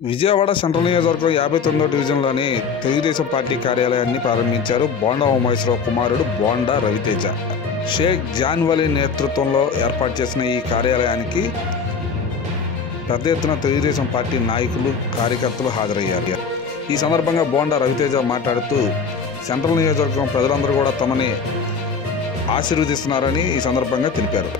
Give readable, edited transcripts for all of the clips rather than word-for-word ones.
Vijayawada central నియోజకవర్గం 59వ డివిజన్లోని Telugu Desam party కార్యాలయాన్ని ప్రారంభించారు బోండా ఉమేశ్వరరావు కుమారుడు బోండా రవితేజ. షేక్ జాన్ వలీ నేతృత్వంలో ఏర్పాటు చేసిన ఈ కార్యాలయానికి పెద్ద ఎత్తున తెలుగుదేశం పార్టీ నాయకులు, కార్యకర్తలు హాజరయ్యారు. ఈ సందర్భంగా బోండా రవితేజ మాట్లాడుతూ సెంట్రల్ నియోజకవర్గం ప్రజలందరూ కూడా తమని ఆశీర్వదిస్తున్నారని ఈ సందర్భంగా తెలిపారు.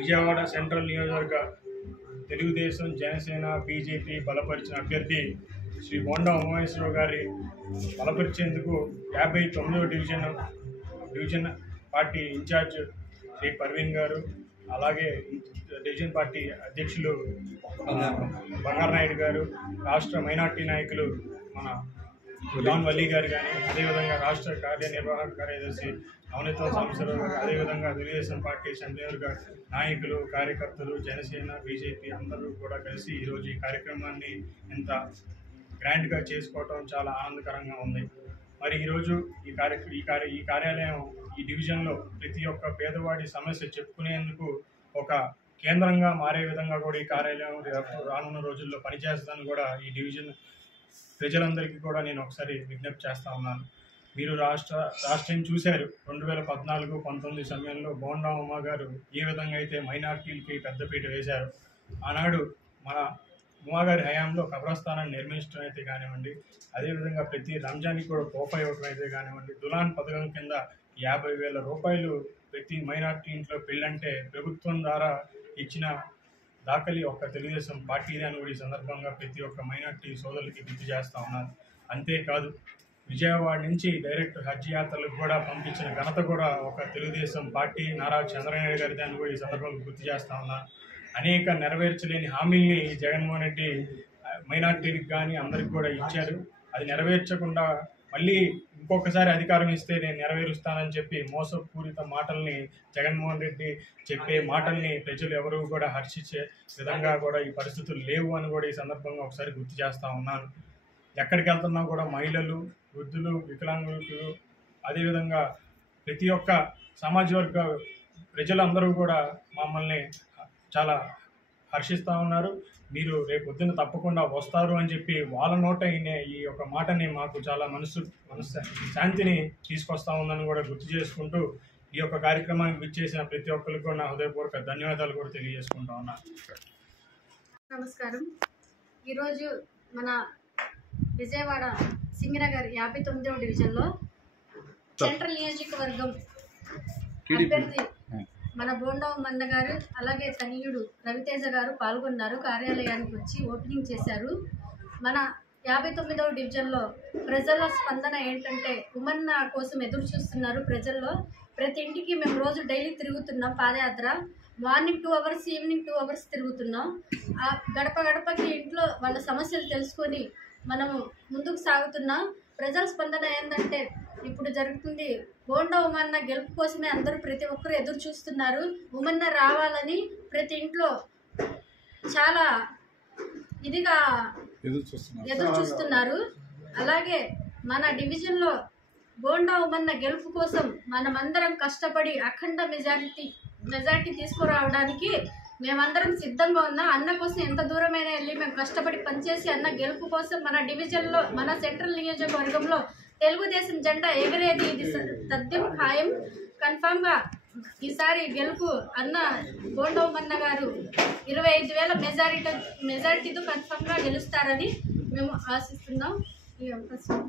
విజయవాడ సెంట్రల్ నియోజకవర్గ తెలుగుదేశం, జనసేన, బీజేపీ బలపరిచిన అభ్యర్థి శ్రీ బోండా ఉమామహేశ్వరరావు గారి బలపరిచేందుకు 59వ division party incharge Shri Parveen గారు, అలాగే డివిజన్ పార్టీ అధ్యక్షులు బంగారు నాయుడు గారు, రాష్ట్ర మైనార్టీ నాయకులు మన జాన్ వల్లీ గారు కానీ, అదేవిధంగా రాష్ట్ర కార్యనిర్వాహక కార్యదర్శి నవనీత సాంబశివరావు గారు, అదేవిధంగా తెలుగుదేశం పార్టీ సెంట్రల్ నాయకులు, కార్యకర్తలు, జనసేన, బీజేపీ అందరూ కూడా కలిసి ఈరోజు ఈ కార్యక్రమాన్ని ఇంత గ్రాండ్గా చేసుకోవటం చాలా ఆనందకరంగా ఉంది. మరి ఈరోజు ఈ కార్యాలయం ఈ డివిజన్లో ప్రతి ఒక్క పేదవాడి సమస్య చెప్పుకునేందుకు ఒక కేంద్రంగా మారే విధంగా కూడా ఈ కార్యాలయం రానున్న రోజుల్లో పనిచేస్తుందని కూడా ఈ డివిజన్ ప్రజలందరికీ కూడా నేను ఒకసారి విజ్ఞప్తి చేస్తూ ఉన్నాను. మీరు రాష్ట్రం చూశారు, 2014-19 సమయంలో బోండా ఉమా గారు ఏ విధంగా అయితే మైనార్టీలకి పెద్దపీట వేశారు. ఆనాడు మన ఉమా గారి హయాంలో కబ్రస్థానాన్ని నిర్మించడం అయితే కానివ్వండి, అదేవిధంగా ప్రతి రంజాన్కి కూడా తోఫా ఇవ్వడం అయితే కానివ్వండి, దులాన్ పథకం కింద 50,000 రూపాయలు ప్రతి మైనార్టీ ఇంట్లో పెళ్ళంటే ప్రభుత్వం ద్వారా ఇచ్చిన దాఖలి ఒక్క తెలుగుదేశం పార్టీని అని కూడా ఈ సందర్భంగా ప్రతి ఒక్క మైనార్టీ సోదరులకి గుర్తు చేస్తూ ఉన్నారు. అంతేకాదు, విజయవాడ నుంచి డైరెక్ట్ హజ్ యాత్రలకు కూడా పంపించిన ఘనత కూడా ఒక తెలుగుదేశం పార్టీ నారా చంద్రబాబు గారి దాన్ని కూడా ఈ సందర్భంగా గుర్తు చేస్తూ ఉన్నారు. అనేక నెరవేర్చలేని హామీల్ని జగన్మోహన్ రెడ్డి మైనార్టీలకు కానీ అందరికి కూడా ఇచ్చారు. అది నెరవేర్చకుండా మళ్ళీ ఇంకొకసారి అధికారం ఇస్తే నేను నెరవేరుస్తానని చెప్పి మోసపూరిత మాటల్ని జగన్మోహన్ రెడ్డి చెప్పే మాటల్ని ప్రజలు ఎవరు కూడా హర్షించే విధంగా కూడా ఈ పరిస్థితులు లేవు అని కూడా ఈ సందర్భంగా ఒకసారి గుర్తు చేస్తూ ఉన్నాను. ఎక్కడికి వెళ్తున్నా కూడా మహిళలు, వృద్ధులు, వికలాంగులు, అదేవిధంగా ప్రతి ఒక్క సమాజ వర్గ ప్రజలందరూ కూడా మమ్మల్ని చాలా హర్షిస్తూ ఉన్నారు. మీరు రేపు పొద్దున్న తప్పకుండా వస్తారు అని చెప్పి వాళ్ళ నోట ఈ యొక్క మాటని మాకు చాలా శాంతిని తీసుకొస్తా ఉందని కూడా గుర్తు చేసుకుంటూ ఈ యొక్క కార్యక్రమానికి విచ్చేసిన ప్రతి ఒక్కరికి కూడా నా హృదయపూర్వక ధన్యవాదాలు కూడా తెలియజేసుకుంటా ఉన్నాను. నమస్కారం. ఈరోజు మన విజయవాడ సింగనగర్ 59వ డివిజన్లో సెంట్రల్ నియోజకవర్గం అభ్యర్థి మన బోండా ఉమన్న గారు, అలాగే తనయుడు రవితేజ గారు పాల్గొన్నారు. కార్యాలయానికి వచ్చి ఓపెనింగ్ చేశారు. మన 59వ డివిజన్లో ప్రజల స్పందన ఏంటంటే ఉమన్న కోసం ఎదురు చూస్తున్నారు. ప్రజల్లో ప్రతి ఇంటికి మేము రోజు డైలీ తిరుగుతున్నాం, పాదయాత్ర. మార్నింగ్ 2 అవర్స్, ఈవినింగ్ 2 అవర్స్ తిరుగుతున్నాం. ఆ గడప గడపకి ఇంట్లో వాళ్ళ సమస్యలు తెలుసుకొని మనము ముందుకు సాగుతున్నాం. ప్రజల స్పందన ఏంటంటే ఇప్పుడు జరుగుతుంది, బోండా ఉమన్న గెలుపు కోసమే అందరూ ప్రతి ఒక్కరు ఎదురు చూస్తున్నారు. ఉమన్న రావాలని ప్రతి ఇంట్లో చాలా ఇదిగా ఎదురు చూస్తున్నారు. అలాగే మన డివిజన్లో బోండా ఉమన్న గెలుపు కోసం మనమందరం కష్టపడి అఖండ మెజారిటీ తీసుకురావడానికి మేమందరం సిద్ధంగా ఉన్నాం. అన్న కోసం ఎంత దూరమైనా వెళ్ళి మేము కష్టపడి పనిచేసి అన్న గెలుపు కోసం మన డివిజన్లో, మన సెంట్రల్ నియోజకవర్గంలో తెలుగుదేశం జెండా ఎగిరేది ఇది తథ్యం, ఖాయం, కన్ఫామ్గా ఈసారి గెలుపు అన్న బోండా ఉమన్న గారు 25,000 మెజారిటీతో కన్ఫామ్గా గెలుస్తారని మేము ఆశిస్తున్నాం. ఈ అవకాశం